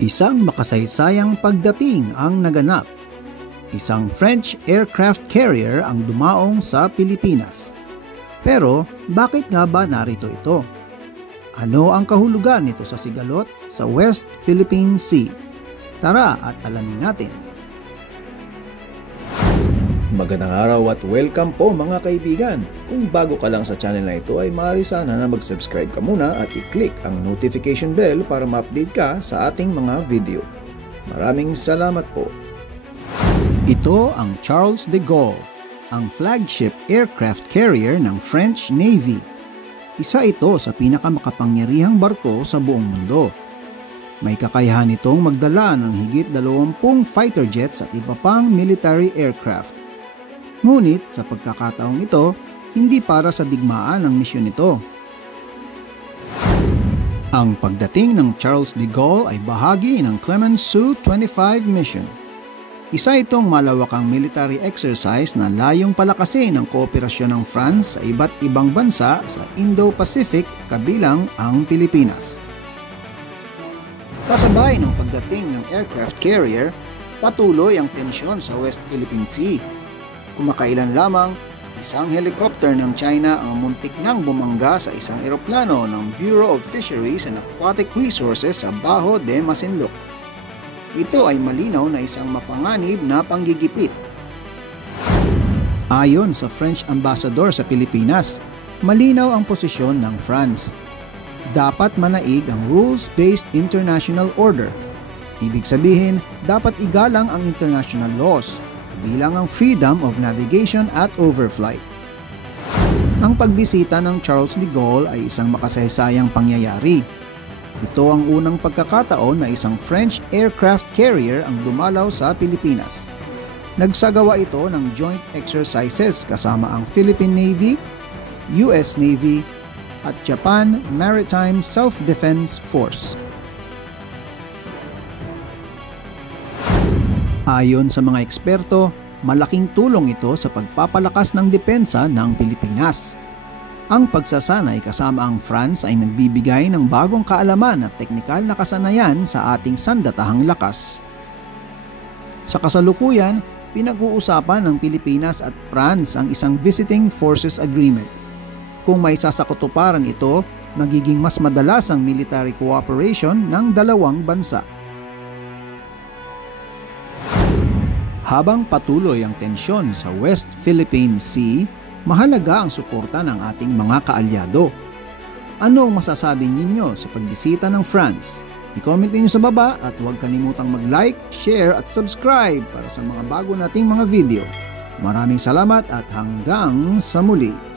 Isang makasaysayang pagdating ang naganap. Isang French aircraft carrier ang dumaong sa Pilipinas. Pero bakit nga ba narito ito? Ano ang kahulugan nito sa sigalot sa West Philippine Sea? Tara at alamin natin. Magandang araw at welcome po mga kaibigan. Kung bago ka lang sa channel na ito ay maaari sana na mag-subscribe ka muna at i-click ang notification bell para ma-update ka sa ating mga video. Maraming salamat po. Ito ang Charles de Gaulle, ang flagship aircraft carrier ng French Navy. Isa ito sa pinakamakapangyarihang barko sa buong mundo. May kakayahan itong magdala ng higit 20 fighter jets at iba pang military aircraft. Ngunit sa pagkakataong ito, hindi para sa digmaan ang misyon nito. Ang pagdating ng Charles de Gaulle ay bahagi ng Clemenceau 25 mission. Isa itong malawakang military exercise na layong palakasin ang kooperasyon ng France sa iba't ibang bansa sa Indo-Pacific kabilang ang Pilipinas. Kasabay ng pagdating ng aircraft carrier, patuloy ang tensyon sa West Philippine Sea. Kumakailan lamang, isang helicopter ng China ang muntik nang bumangga sa isang eroplano ng Bureau of Fisheries and Aquatic Resources sa Bajo de Masinloc. Ito ay malinaw na isang mapanganib na panggigipit. Ayon sa French Ambassador sa Pilipinas, malinaw ang posisyon ng France. Dapat manaig ang rules-based international order. Ibig sabihin, dapat igalang ang international laws, kabilang ang freedom of navigation at overflight. Ang pagbisita ng Charles de Gaulle ay isang makasaysayang pangyayari. Ito ang unang pagkakataon na isang French aircraft carrier ang dumalaw sa Pilipinas. Nagsagawa ito ng joint exercises kasama ang Philippine Navy, US Navy, at Japan Maritime Self-Defense Force. Ayon sa mga eksperto, malaking tulong ito sa pagpapalakas ng depensa ng Pilipinas. Ang pagsasanay kasama ang France ay nagbibigay ng bagong kaalaman at teknikal na kasanayan sa ating sandatahang lakas. Sa kasalukuyan, pinag-uusapan ng Pilipinas at France ang isang Visiting Forces Agreement. Kung may sasakutuparan ito, magiging mas madalas ang military cooperation ng dalawang bansa. Habang patuloy ang tensyon sa West Philippine Sea, mahalaga ang suporta ng ating mga kaalyado. Ano ang masasabi ninyo sa pagbisita ng France? I-comment niyo sa baba at huwag kalimutang mag-like, share at subscribe para sa mga bago nating mga video. Maraming salamat at hanggang sa muli!